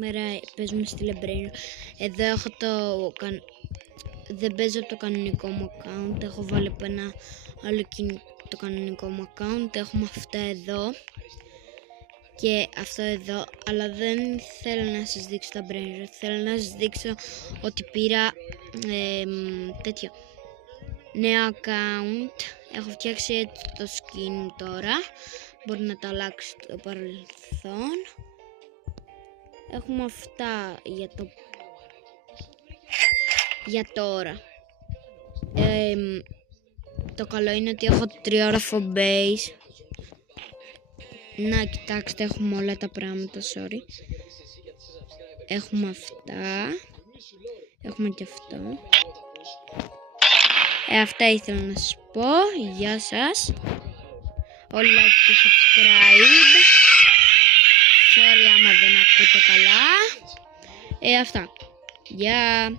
Σήμερα παίζουμε στη Λεμπρίνο. Εδώ έχω δεν παίζω από το κανονικό μου account. Έχω βάλει από ένα άλλο το κανονικό μου account. Έχουμε αυτά εδώ και αυτό εδώ. Αλλά δεν θέλω να σας δείξω τα brain rot. Θέλω να σας δείξω ότι πήρα τέτοιο νέο account. Έχω φτιάξει έτσι το skin μου τώρα. Μπορεί να το αλλάξει το παρελθόν. Έχουμε αυτά για τώρα. Το καλό είναι ότι έχω τριόροφο base. Να κοιτάξτε, έχουμε όλα τα πράγματα, sorry. Έχουμε αυτά. Έχουμε και αυτό. Αυτά ήθελα να σας πω. Γεια σας. Όλοι like και subscribe. Sorry άμα δεν ακούτε καλά. Αυτά. Γεια.